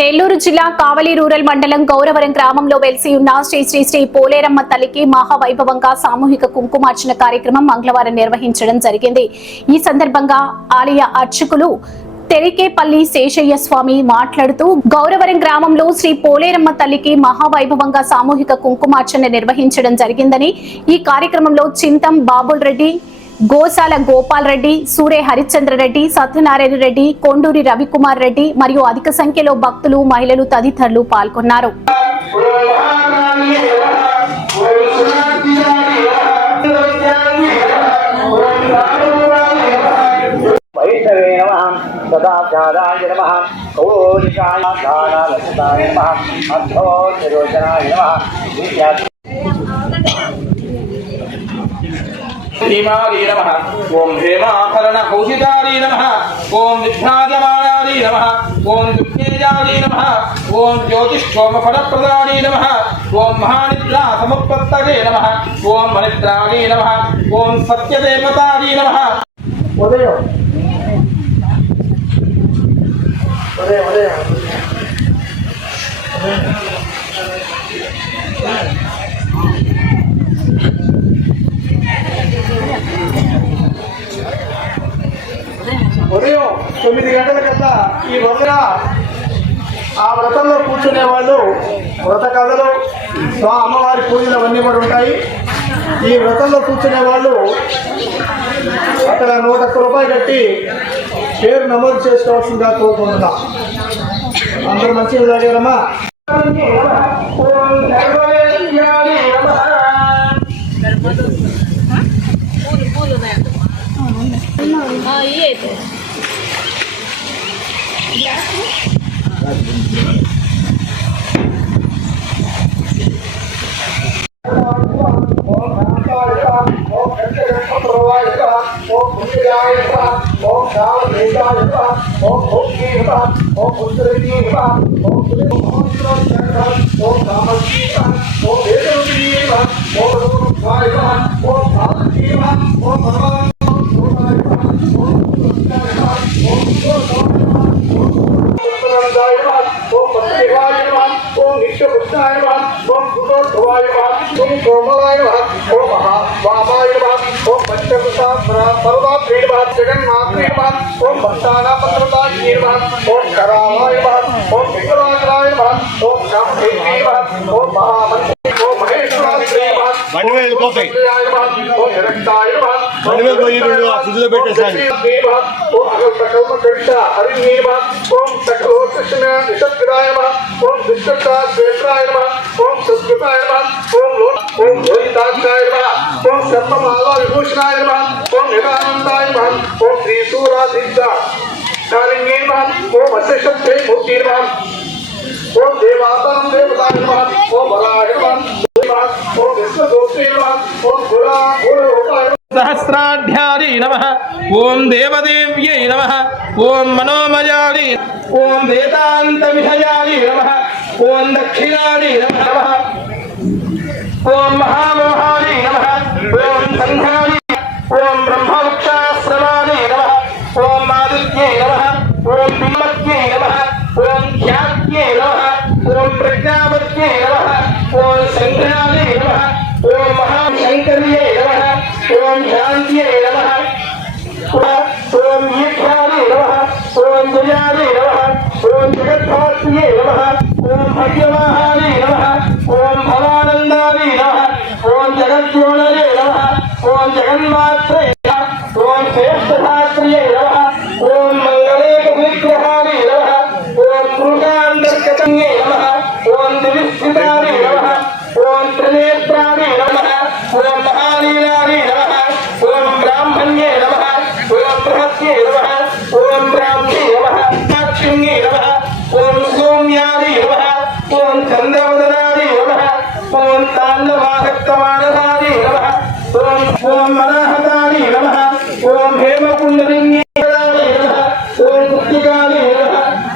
నెల్లూరు జిల్లా కావలి రూరల్ మండలం గౌరవరం గ్రామంలో వెలిసి ఉన్న శ్రీ శ్రీ శ్రీ పోలేరమ్మ తల్లికి మహావైభవంగా సామూహిక కుంకుమార్చన కార్యక్రమం మంగళవారం నిర్వహించడం జరిగింది. ఈ సందర్భంగా ఆలయ అర్చకులు తెరికేపల్లి శేషయ్య స్వామి మాట్లాడుతూ గౌరవరం గ్రామంలో శ్రీ పోలేరమ్మ తల్లికి మహావైభవంగా సామూహిక కుంకుమార్చన నిర్వహించడం జరిగిందని, ఈ కార్యక్రమంలో చింతం బాబుల్ రెడ్డి, గోసాల గోపాల్ రెడ్డి, సూరే హరిశ్చంద్ర రెడ్డి, సత్యనారాయణ రెడ్డి, కొండూరి రవికుమార్ రెడ్డి మరియు అధిక సంఖ్యలో భక్తులు, మహిళలు తదితరులు పాల్గొన్నారు. भीमारी नमः। ओम हेमाभरण कौशिकारी नमः। ओम विभ्राजमानारी नमः। ओम दुःखेजारी नमः। ओम ज्योतिष्ठोमफलप्रदानी नमः। ओम महानिद्रा समुत्पत्तये नमः। ओम मनिद्राणी नमः। ओम सत्यदेवतारी नमः। उदयो उदयो उदयो ఉదయం 9 గంటలకల్లా ఈ రోజున ఆ వ్రతంలో కూర్చునే వాళ్ళు వ్రత కథలు, అమ్మవారి పూజలు అవన్నీ కూడా ఉంటాయి. ఈ వ్రతంలో కూర్చునే వాళ్ళు అక్కడ 101 రూపాయలు కట్టి పేరు నమోదు చేసుకోవాల్సిందిగా కోరుకుంటున్నాం. అందరూ మంచిగా జరిగారమ్మా. सहस्राढ्यारी नमः। ओम देवदेव्यै नमः। ओम मनोमयारी, ओम वेदांत विषयारी नमः। ओम दक्षिणारी नमः। ओम महामोहारी नमः। ओम संध्यारी, ओम ब्रह्मवृक्षाश्रमाणी नमः। ओम आदित्यै नमः। ओम भीमत्यै नमः। ओम ख्यात्यै नमः। ओम प्रज्ञावत्यै नमः। ओम संध्यारी नमः। ओम महाशंकर्यै नमः। ओम शांत्यै नमः। ओम ईक्षायै नमः। ओम जयायै नमः। ओम जगद्धात्र्यै नमः। ओम भव्यवाहायै नमः। ओम भवानंदायै नमः। ओम जगज्योनये नमः। ओम जगन्मात्रे नमः। ओम श्रेष्ठशास्त्र्यै नमः। ओम मंगलेक विग्रहायै नमः। ओम पुरुषान्तर्गतये नमः। ओम दिविस्थितायै नमः। ओम त्रिनेत्रायै नमः। ओम महालीलायै नमः। ओम ब्राह्मण्ये नमः। ओम बृहत्यै नमः। ओम ब्राह्म्ये नमः। साक्षिण्ये नमः। ओम सौम्यायै नमः। ओम चन्द्रवदनायै नमः। ओम ताण्डवाहक्तमानसायै नमः। ओम मनाहतायै नमः। ओम हेमकुण्डलिन्ये नमः। ओम कुट्टिकायै नमः।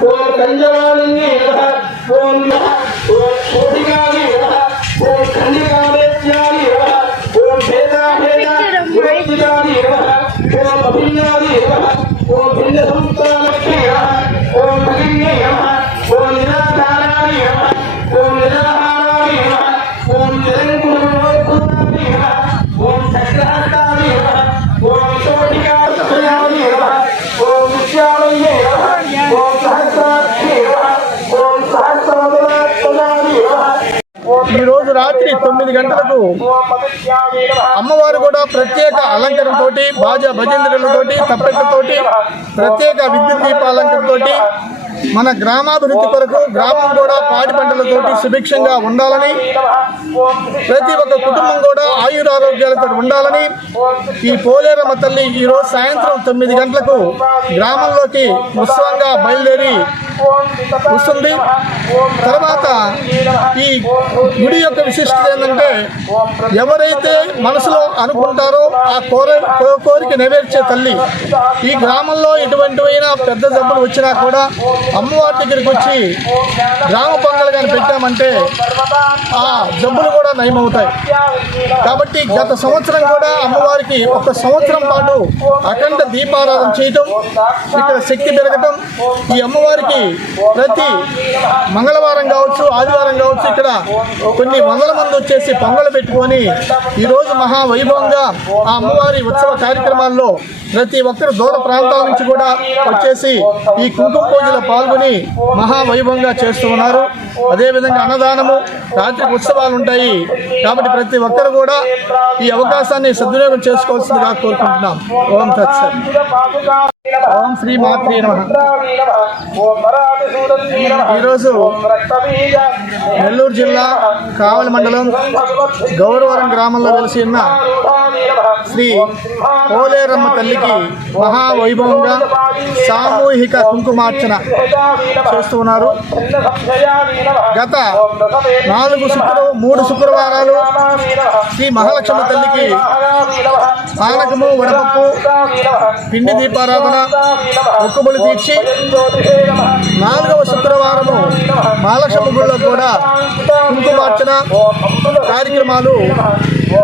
ओम कञ्जवालिन्ये नमः। ओम कोटिकायै नमः। ओम खण्डिकालेत्यायै नमः। ओम भेदाभेद विभक्तिकायै नमः। ओम अभिन्नायै नमः। ओम भिन्नसंस्थानक्यै नमः। ओम भगिन्यै नमः। ओम రాత్రి 9 గంటలకు అమ్మవారు కూడా ప్రత్యేక అలంకరణతోటి బాజా భజంత్రులతోటి తప్పెట్లతోటి ప్రత్యేక విద్యుత్ దీపాలంకరణతోటి మన గ్రామాభివృద్ధి కొరకు గ్రామం కూడా పాడి పంటలతోటి సుభిక్షంగా ఉండాలని, ప్రతి ఒక్క కుటుంబం కూడా ఆయురారోగ్యాలతో ఉండాలని ఈ పోలేరమ్మ తల్లి ఈరోజు సాయంత్రం 9 గంటలకు గ్రామంలోకి ఉత్సవంగా బయలుదేరి వస్తుంది. తర్వాత ఈ గుడి యొక్క విశిష్టత ఏంటంటే, ఎవరైతే మనసులో అనుకుంటారో ఆ కోరిక నెరవేర్చే తల్లి. ఈ గ్రామంలో ఎటువంటివైనా పెద్ద జబ్బులు వచ్చినా కూడా అమ్మవారి దగ్గరికి వచ్చి గ్రామ పొంగలు కానీ పెట్టామంటే ఆ జబ్బులు కూడా నయమవుతాయి. కాబట్టి గత సంవత్సరం కూడా అమ్మవారికి 1 సంవత్సరం పాటు అఖండ దీపారాధన చేయటం, ఇక్కడ శక్తి పెరగటం, ఈ అమ్మవారికి ప్రతి మంగళవారం కావచ్చు ఆదివారం కావచ్చు ఇక్కడ కొన్ని వందల మంది వచ్చేసి పొంగలు పెట్టుకొని ఈరోజు మహావైభవంగా ఆ అమ్మవారి ఉత్సవ కార్యక్రమాల్లో ప్రతి ఒక్కరు దూర ప్రాంతాల నుంచి కూడా వచ్చేసి ఈ కుంకుమ పూజలో పాల్గొని మహావైభవంగా చేస్తూ ఉన్నారు. అదేవిధంగా అన్నదానము, రాత్రి ఉత్సవాలు ఉంటాయి. కాబట్టి ప్రతి ఒక్కరు కూడా ఈ అవకాశాన్ని సద్వినియోగం చేసుకోవాల్సిందిగా కోరుకుంటున్నాం. ఓం తత్సత్. ఓం శ్రీ మాత్రే నమః. ఈరోజు నెల్లూరు జిల్లా కావలి మండలం గౌరవరం గ్రామంలో వెలిసి ఉన్న శ్రీ పోలేరమ్మ తల్లికి మహావైభవంగా సామూహిక కుంకుమార్చన చేస్తూ ఉన్నారు. గత 3 శుక్రవారాలు శ్రీ మహాలక్ష్మి తల్లికి పానకము, వడపప్పు, పిండి దీపారాధన, మొక్కుబడులు తీర్చి 4వ శుక్రవారము మహాలక్ష్మి గుడిలో కూడా కుంకుమార్చన కార్యక్రమాలు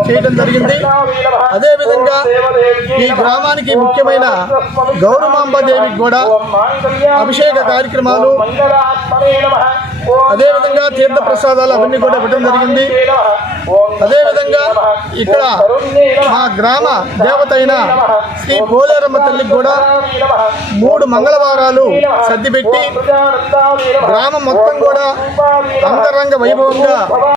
చేయడం జరిగింది. అదేవిధంగా ఈ గ్రామానికి ముఖ్యమైన గౌరమాంబాదేవికి కూడా అభిషేక కార్యక్రమాలు, అదేవిధంగా తీర్థ ప్రసాదాలు అవన్నీ కూడా ఇవ్వడం జరిగింది. అదేవిధంగా ఇక్కడ మా గ్రామ దేవత అయిన శ్రీ పోలేరమ్మ తల్లికి కూడా 3 మంగళవారాలు సర్దిపెట్టి గ్రామం మొత్తం కూడా అంగరంగ వైభవంగా